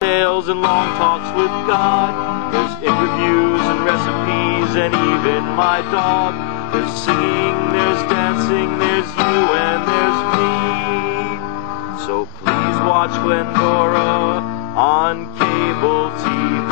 tales and long talks with God. There's interviews and recipes and even my dog. There's singing, there's dancing, there's you and there's me. So please watch Glendora on cable TV.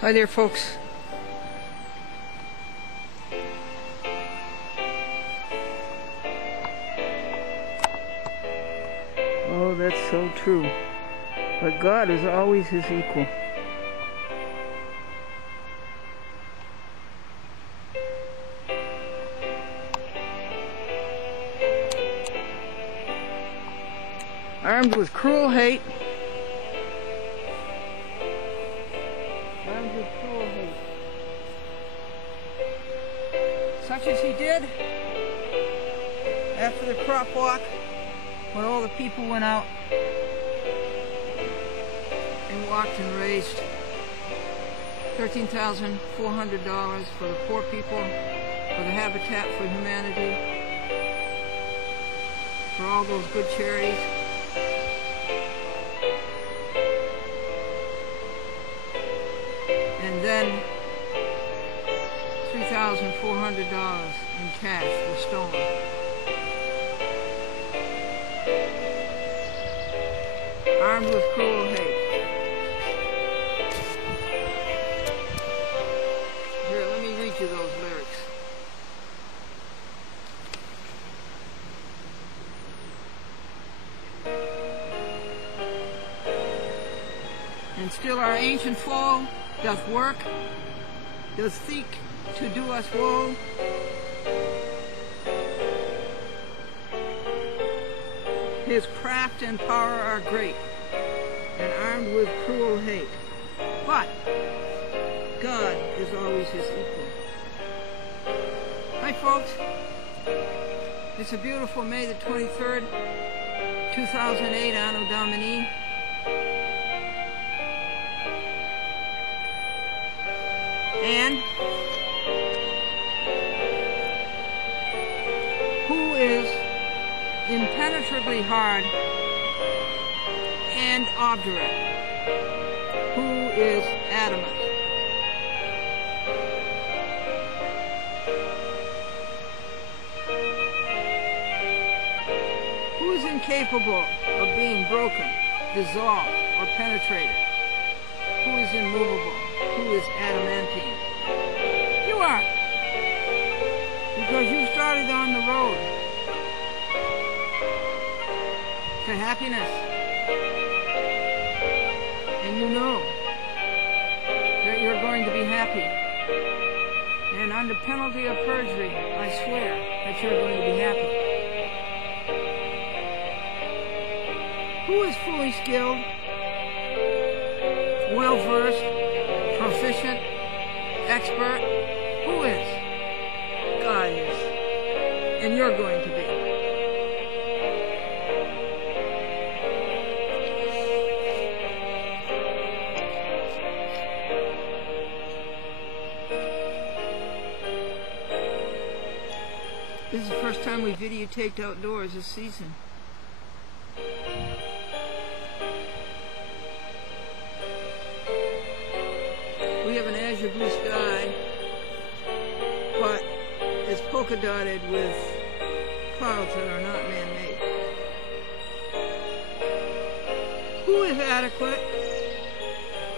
Hi there, folks. Oh, that's so true. But God is always his equal. Armed with cruel hate, such as he did after the crop walk, when all the people went out and walked and raised $13,400 for the poor people, for the Habitat for Humanity, for all those good charities. And then $3,400 in cash was stolen. Armed with cruel hate. Here, let me read you those lyrics. And still our ancient foe doth work, doth seek to do us woe. His craft and power are great, and armed with cruel hate. But God is always his equal. Hi, folks. It's a beautiful May the 23rd, 2008, Anno Domini. And who is impenetrably hard and obdurate? Who is adamant? Who is incapable of being broken, dissolved, or penetrated? Who is immovable? Who is adamantine? You are. Because you started on the road to happiness. And you know that you're going to be happy. And under penalty of perjury, I swear that you're going to be happy. Who is fully skilled expert? Who is? God is. And you're going to be. This is the first time we videotaped outdoors this season. We have an azure blue sky, but it's polka dotted with clouds that are not man-made. Who is adequate?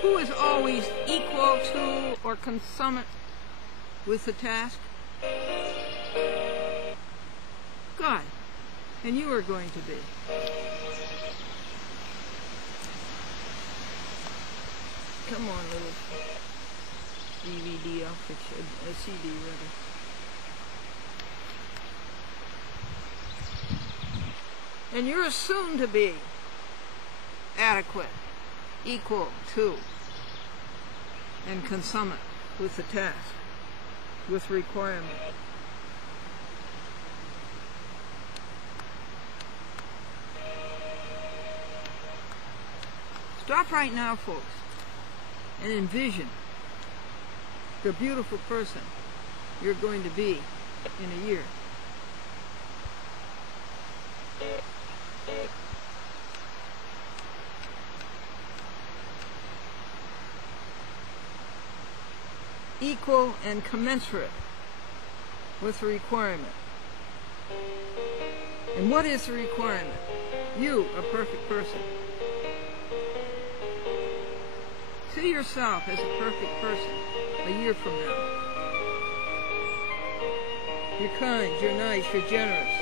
Who is always equal to or consummate with the task? God. And you are going to be. Come on, little DVD, I'll fix you. A CD, rather. And you're soon to be adequate, equal to, and consummate with the task, with requirement. Stop right now, folks, and envision the beautiful person you're going to be in a year. Equal and commensurate with the requirement. And what is the requirement? You, a perfect person. See yourself as a perfect person a year from now. You're kind, you're nice, you're generous,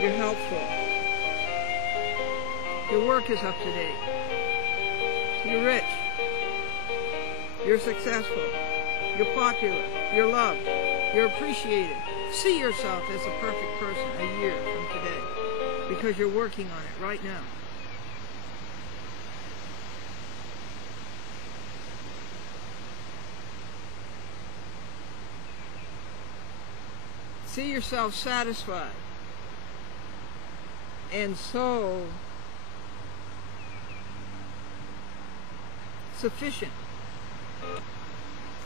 you're helpful. Your work is up to date. You're rich. You're successful. You're popular. You're loved. You're appreciated. See yourself as a perfect person a year from today because you're working on it right now. See yourself satisfied and so sufficient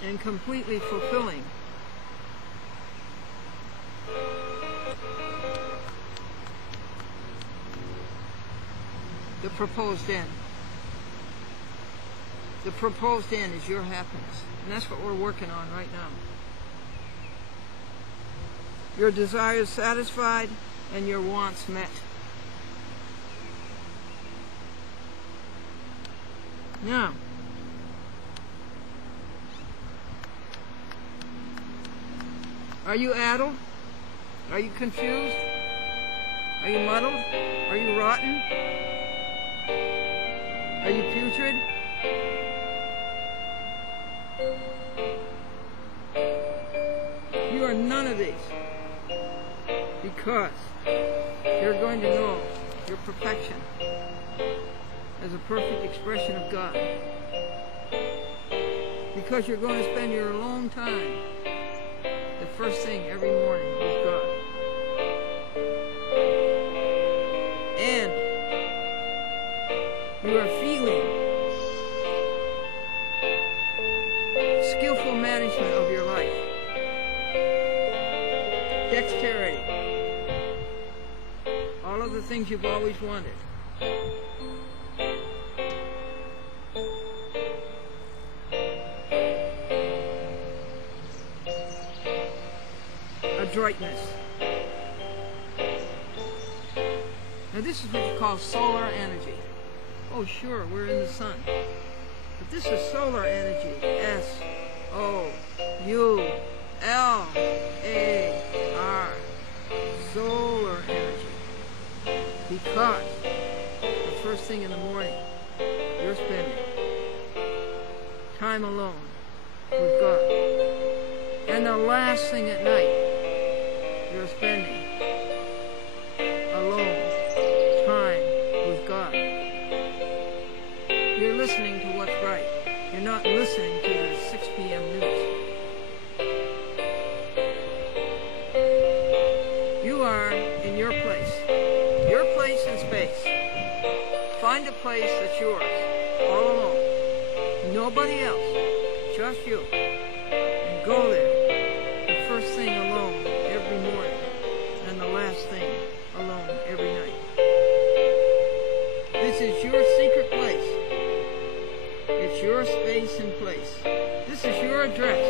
and completely fulfilling the proposed end. The proposed end is your happiness, and that's what we're working on right now. Your desires satisfied and your wants met. Now, are you addled? Are you confused? Are you muddled? Are you rotten? Are you putrid? You are none of these. Because you're going to know your perfection as a perfect expression of God. Because you're going to spend your alone time the first thing every morning with God. And you are feeling skillful management of your life. Dexterity. All of the things you've always wanted. Adroitness. Now this is what you call solar energy. Oh sure, we're in the sun. But this is solar energy. S-O-U-L-A-R. Solar energy. Because the first thing in the morning, you're spending time alone with God. And the last thing at night, you're spending alone time with God. You're listening to what's right. You're not listening to the 6 p.m. news. You are in your place in space. Find a place that's yours, all alone. Nobody else, just you. And go there, the first thing alone every morning, and the last thing alone every night. This is your secret place. It's your space and place. This is your address.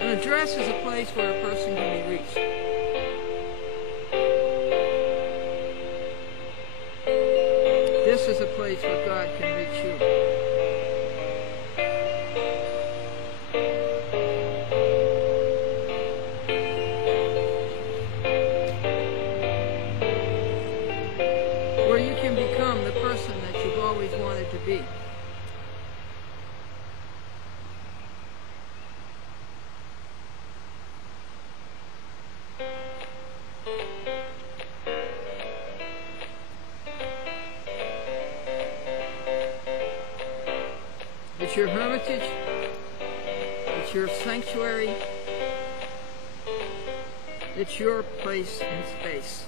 An address is a place where a person can be reached. This is a place where God can reach you. Where you can become the person that you've always wanted to be. It's your hermitage, it's your sanctuary, it's your place in space.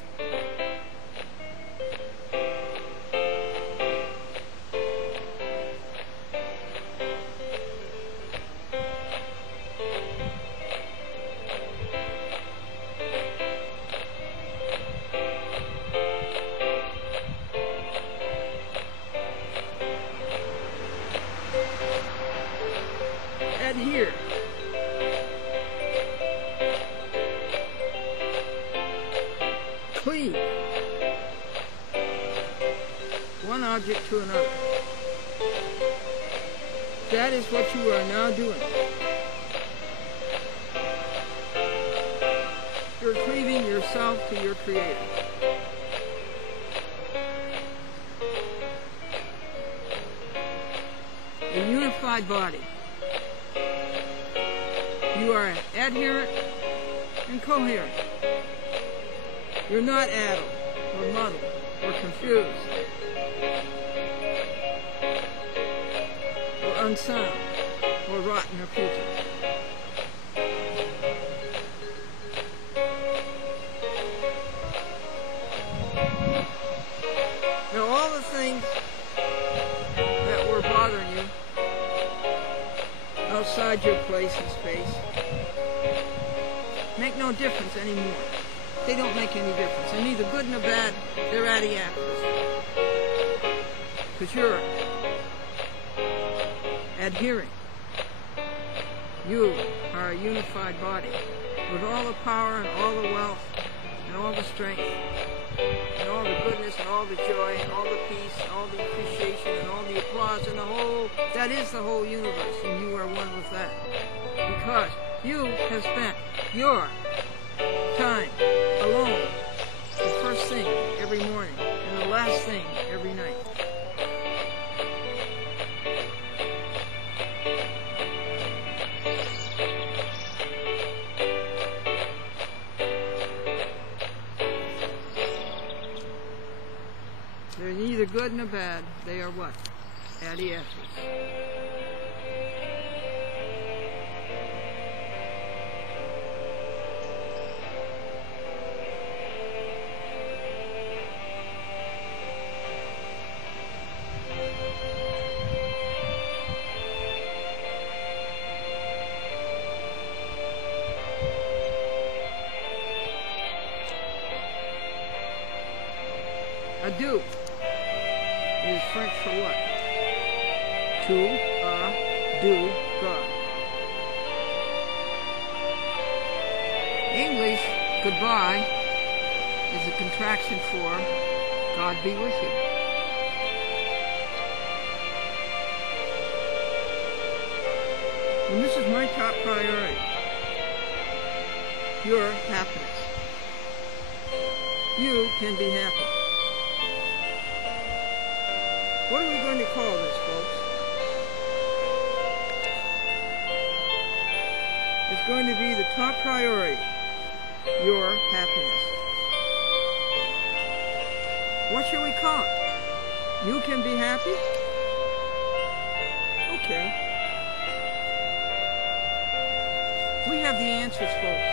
Adhere. Cleave. One object to another. That is what you are now doing. You're cleaving yourself to your Creator. A unified body. You are adherent and coherent. You're not addled or muddled or confused or unsound or rotten or putrid. Now all the things that were bothering you outside your place in space make no difference anymore. They don't make any difference. They're neither good nor bad. They're adiaphorous. Because you're adhering. You are a unified body with all the power and all the wealth and all the strength and all the goodness and all the joy and all the peace and all the appreciation and all the applause and the whole, that is the whole universe, and you are one with that. Because you have spent your time alone, the first thing every morning and the last thing every night. They're neither good nor bad. They are what? Adiaphorous. Adieu is French for what? To, do, God. English, goodbye, is a contraction for God be with you. And this is my top priority. Your happiness. You can be happy. What are we going to call this, folks? It's going to be the top priority, your happiness. What shall we call it? You can be happy? Okay. We have the answers, folks.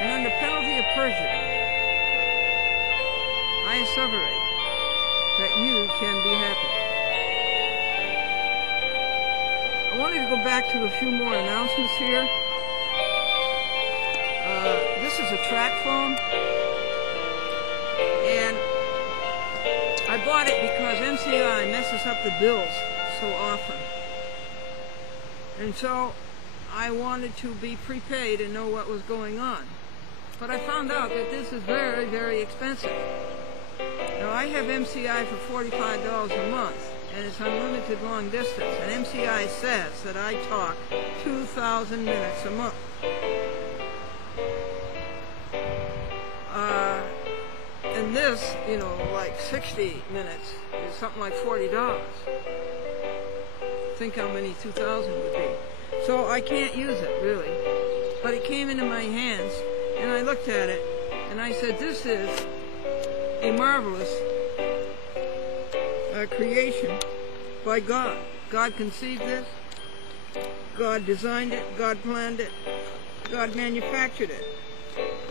And under penalty of perjury, I asseverate that you can be happy. I wanted to go back to a few more announcements here. This is a track phone, and I bought it because MCI messes up the bills so often. And so I wanted to be prepaid and know what was going on. But I found out that this is very, very expensive. Now I have MCI for $45 a month, and it's unlimited long distance. And MCI says that I talk 2,000 minutes a month. And this, you know, like 60 minutes is something like $40. Think how many 2,000 would be. So I can't use it, really. But it came into my hands, and I looked at it, and I said, this is a marvelous creation by God. God conceived this. God designed it. God planned it. God manufactured it,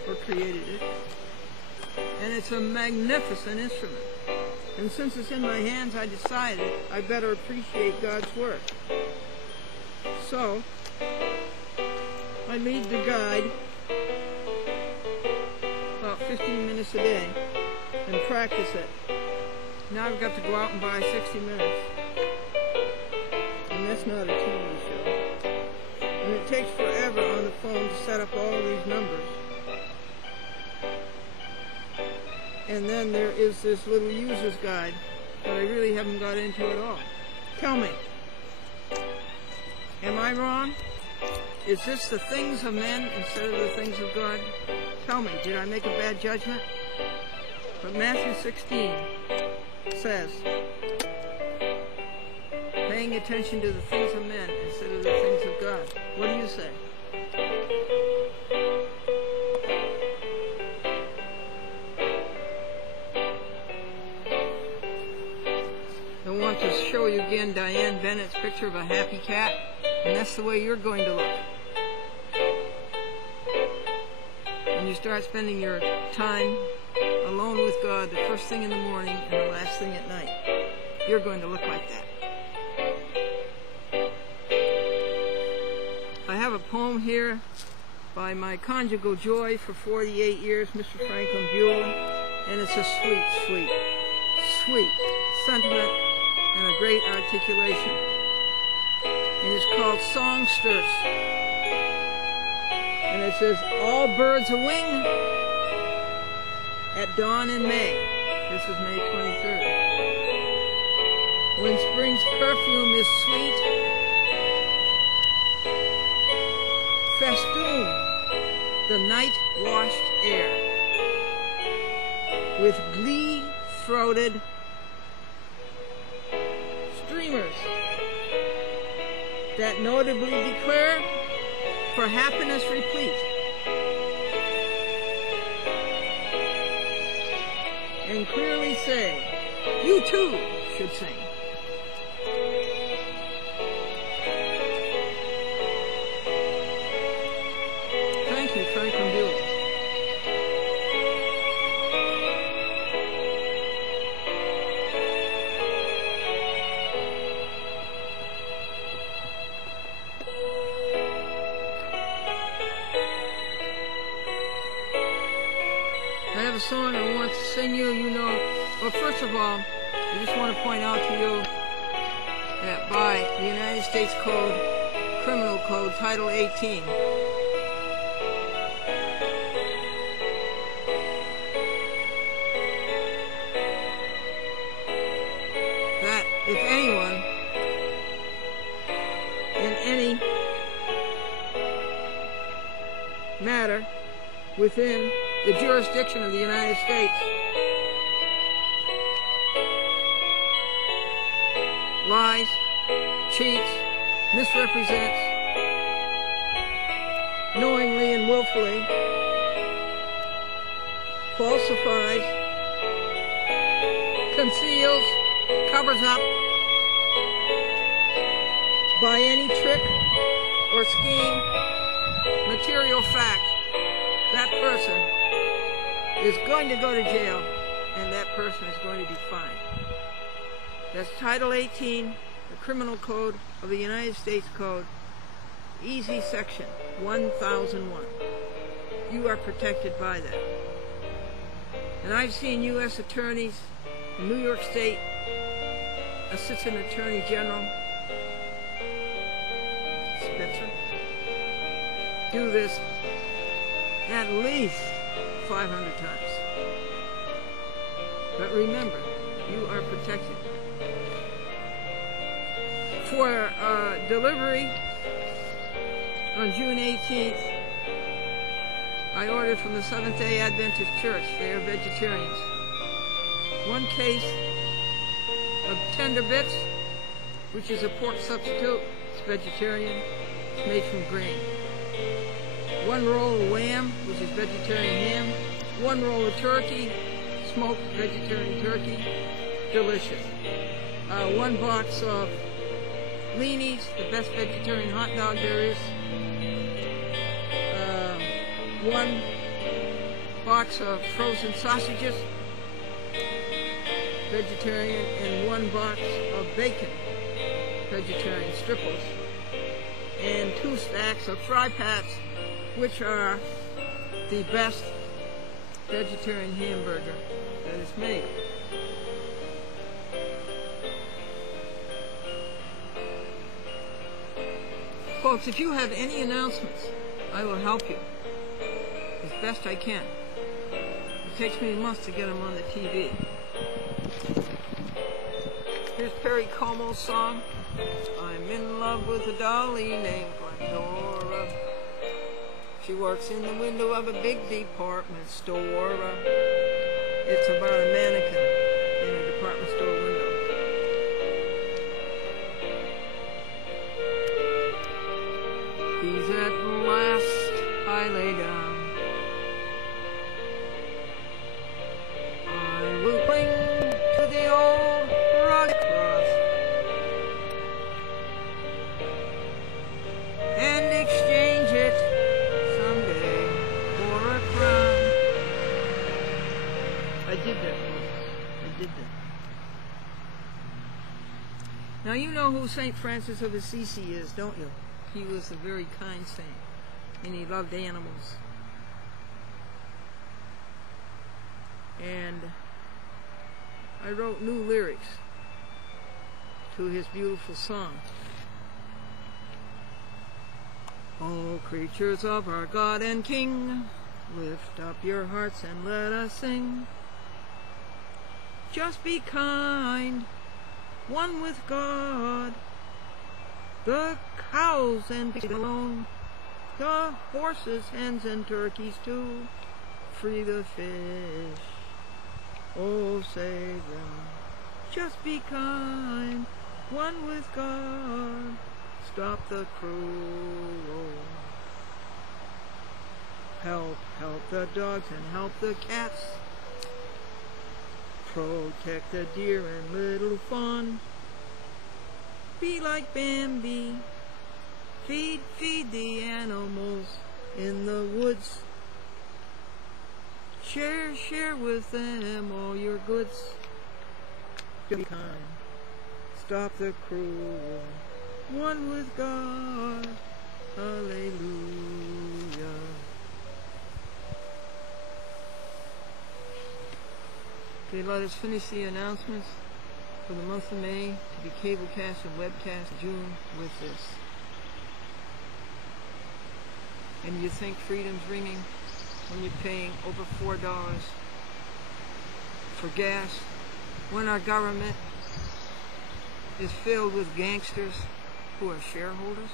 or created it. And it's a magnificent instrument. And since it's in my hands, I decided I better appreciate God's work. So, I read the guide about 15 minutes a day and practice it. Now I've got to go out and buy 60 minutes. And that's not a TV show. And it takes forever on the phone to set up all these numbers. And then there is this little user's guide that I really haven't got into at all. Tell me, am I wrong? Is this the things of men instead of the things of God? Tell me, did I make a bad judgment? But Matthew 16 says, paying attention to the things of men instead of the things of God. What do you say? I want to show you again Diane Bennett's picture of a happy cat, and that's the way you're going to look. When you start spending your time alone with God the first thing in the morning and the last thing at night, you're going to look like that. I have a poem here by my conjugal joy for 48 years, Mr. Franklin Buell, and it's a sweet, sweet, sweet sentiment and a great articulation. And it's called Songsters. And it says, all birds a wing at dawn in May. This is May 23rd. When spring's perfume is sweet, festoon the night-washed air with glee-throated streamers that notably declare for happiness replete, and clearly say, you too should sing. Thank you, Franklin Buell. I have a song I want to sing you, you know. Well, first of all, I just want to point out to you that by the United States Code, Criminal Code, Title 18, that if anyone in any matter within the jurisdiction of the United States lies, cheats, misrepresents, knowingly and willfully falsifies, conceals, covers up by any trick or scheme, material fact, that person is going to go to jail and that person is going to be fined. That's Title 18, the Criminal Code of the United States Code, easy section 1001. You are protected by that. And I've seen U.S. attorneys in New York State, Assistant Attorney General Spencer, do this at least 500 times. But remember, you are protected. For delivery on June 18th, I ordered from the Seventh-day Adventist Church. They are vegetarians. 1 case of tender bits, which is a pork substitute. It's vegetarian. It's made from grain. 1 roll of lamb, which is vegetarian ham. 1 roll of turkey, smoked vegetarian turkey. Delicious. 1 box of Leanies, the best vegetarian hot dog there is. 1 box of frozen sausages, vegetarian, and 1 box of bacon, vegetarian stripples, and 2 stacks of fry pats, which are the best vegetarian hamburger that is made. Folks, if you have any announcements, I will help you as best I can. It takes me months to get them on the TV. Here's Perry Como's song, I'm in love with a dolly named Glendora. She works in the window of a big department store. It's about a mannequin in a department store window. These at last I lay down. I will cling to the old rugged cross and exchange it someday for a crown. I did that, folks. I did that. Now you know who St. Francis of Assisi is, don't you? He was a very kind saint, and he loved animals. And I wrote new lyrics to his beautiful song. O creatures of our God and King, lift up your hearts and let us sing. Just be kind, one with God. The cows and pigs alone, the horses, hens, and turkeys too. Free the fish, oh save them. Just be kind, one with God. Stop the cruel. Help the dogs and help the cats. Protect the deer and little fawn. Be like Bambi, feed the animals in the woods. Share with them all your goods. Be kind, stop the cruel, one with God, hallelujah. Okay, let us finish the announcements for the month of May to be cablecast and webcast June with this. And you think freedom's ringing when you're paying over $4 for gas, when our government is filled with gangsters who are shareholders?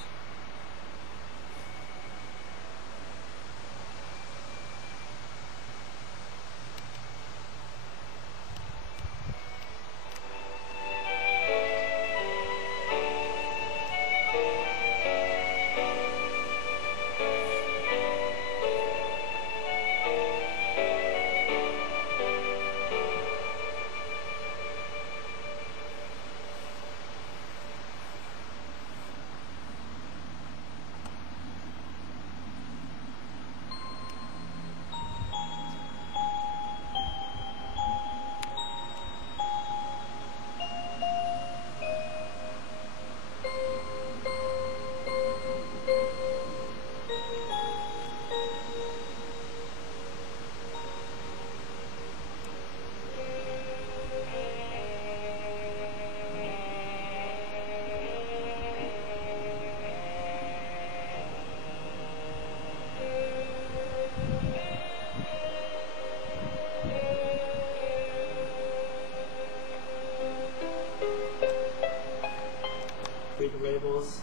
labels.